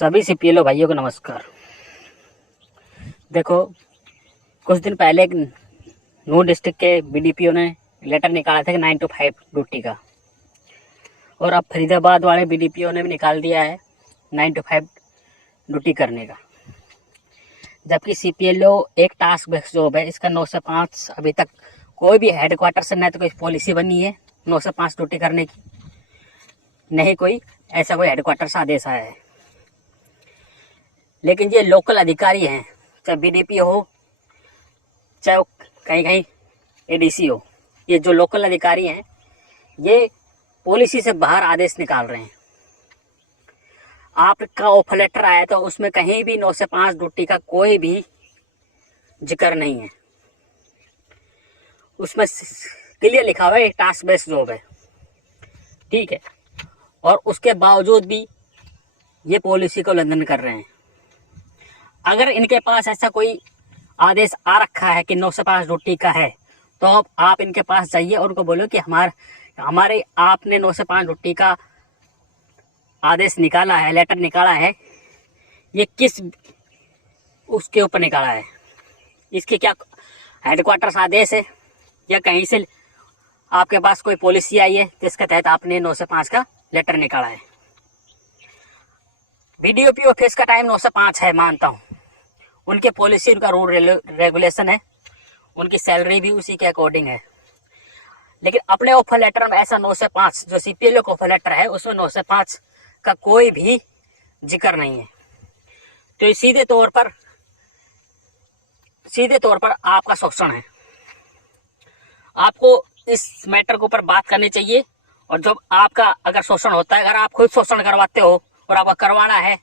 सभी सीपीएलओ भाइयों को नमस्कार। देखो, कुछ दिन पहले एक नून डिस्ट्रिक्ट के बीडीपीओ ने लेटर निकाला था कि 9 to 5 ड्यूटी का, और अब फरीदाबाद वाले बीडीपीओ ने भी निकाल दिया है 9 to 5 ड्यूटी करने का। जबकि सीपीएलओ एक टास्क बेस्ड जॉब है, इसका 9 से 5 अभी तक कोई भी हेडक्वार्टर से न तो कोई पॉलिसी बनी है 9 से 5 ड्यूटी करने की, नहीं कोई ऐसा कोई हेडक्वार्टर से आदेश आया है। लेकिन ये लोकल अधिकारी हैं, चाहे बीडीपी हो चाहे कहीं कहीं एडीसी हो, ये जो लोकल अधिकारी हैं ये पॉलिसी से बाहर आदेश निकाल रहे हैं। आपका ऑफर लेटर आया तो उसमें कहीं भी 9 से 5 ड्यूटी का कोई भी जिक्र नहीं है। उसमें क्लियर लिखा हुआ है टास्क बेस्ड जॉब है, ठीक है, और उसके बावजूद भी ये पॉलिसी को उल्लंघन कर रहे हैं। अगर इनके पास ऐसा कोई आदेश आ रखा है कि 9 से 5 ड्यूटी का है, तो अब आप इनके पास जाइए और उनको बोलो कि हमारे आपने 9 से 5 ड्यूटी का आदेश निकाला है, लेटर निकाला है, ये किस उसके ऊपर निकाला है, इसके क्या हेडक्वार्टर आदेश है या कहीं से आपके पास कोई पॉलिसी आई है जिसके तहत आपने 9 से 5 का लेटर निकाला है। बीडीओपी ऑफिस का टाइम 9 से 5 है, मानता हूँ, उनके पॉलिसी उनका रूल रेगुलेशन है, उनकी सैलरी भी उसी के अकॉर्डिंग है। लेकिन अपने ऑफर लेटर में ऐसा 9 से 5 जो सीपीएलओ का ऑफर लेटर है उसमें 9 से 5 का कोई भी जिक्र नहीं है। तो ये सीधे तौर पर आपका शोषण है। आपको इस मैटर के ऊपर बात करनी चाहिए, और जब आपका अगर शोषण होता है, अगर आप खुद शोषण करवाते हो और आपको करवाना है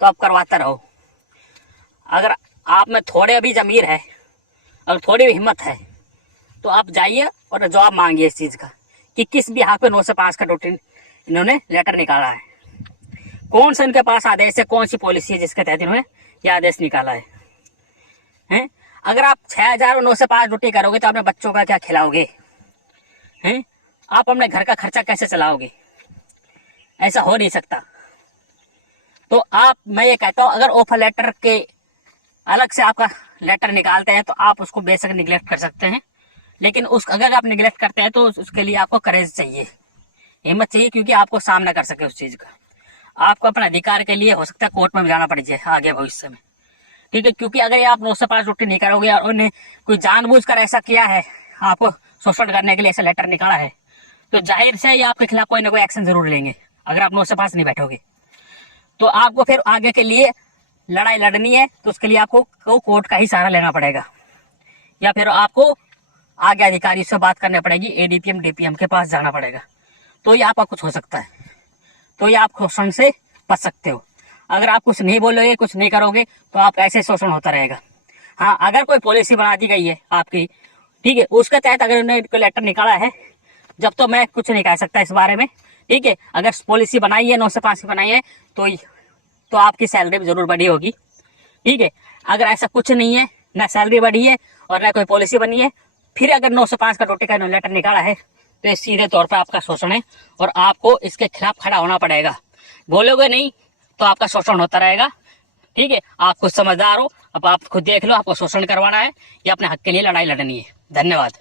तो आप करवाते रहो। अगर आप में थोड़े अभी ज़मीर है, अगर थोड़ी भी हिम्मत है, तो आप जाइए और जवाब मांगिए इस चीज़ का कि किस भी हाथ पे 9 से 5 का ड्यूटी इन्होंने लेटर निकाला है, कौन सा इनके पास आदेश है, कौन सी पॉलिसी है जिसके तहत इन्होंने ये आदेश निकाला है? अगर आप 6000 और 9 से 5 ड्यूटी करोगे तो अपने बच्चों का क्या खिलाओगे हैं? आप अपने घर का खर्चा कैसे चलाओगे? ऐसा हो नहीं सकता। तो मैं ये कहता हूँ, अगर ऑफर लेटर के अलग से आपका लेटर निकालते हैं तो आप उसको बेशक निगलेक्ट कर सकते हैं, लेकिन अगर आप निगलेक्ट करते हैं तो उसके लिए आपको करेज चाहिए, हिम्मत चाहिए, क्योंकि आपको सामना कर सके उस चीज़ का। आपको अपने अधिकार के लिए हो सकता है कोर्ट में जाना पड़ जाए आगे भविष्य में, ठीक है, क्योंकि अगर ये आप 9 से 5 ड्यूटी नहीं करोगे और उन्हें कोई जानबूझकर ऐसा किया है, आपको शोषण करने के लिए ऐसा लेटर निकाला है, तो जाहिर से ही आपके खिलाफ कोई ना कोई एक्शन जरूर लेंगे। अगर आप 9 से 5 नहीं बैठोगे तो आपको फिर आगे के लिए लड़ाई लड़नी है, तो उसके लिए आपको कोर्ट का ही सहारा लेना पड़ेगा, या फिर आपको आगे अधिकारी से बात करनी पड़ेगी, एडीपीएम डीपीएम के पास जाना पड़ेगा, तो ये आपका कुछ हो सकता है, तो ये आप शोषण से बच सकते हो। अगर आप कुछ नहीं बोलोगे, कुछ नहीं करोगे, तो आप ऐसे शोषण होता रहेगा। हाँ, अगर कोई पॉलिसी बना दी गई है आपकी, ठीक है, उसके तहत अगर उन्होंने कोई लेटर निकाला है, जब तो मैं कुछ नहीं कह सकता इस बारे में, ठीक है। अगर पॉलिसी बनाई है 9 से 5 की बनाई है तो आपकी सैलरी भी जरूर बढ़ी होगी, ठीक है। अगर ऐसा कुछ नहीं है, ना सैलरी बढ़ी है और ना कोई पॉलिसी बनी है, फिर अगर 9 से 5 का ड्यूटी का लेटर निकाला है, तो ये सीधे तौर पर आपका शोषण है और आपको इसके खिलाफ खड़ा होना पड़ेगा। बोलोगे नहीं तो आपका शोषण होता रहेगा, ठीक है। आप खुद समझदार हो, अब आप खुद देख लो, आपको शोषण करवाना है या अपने हक के लिए लड़ाई लड़नी है। धन्यवाद।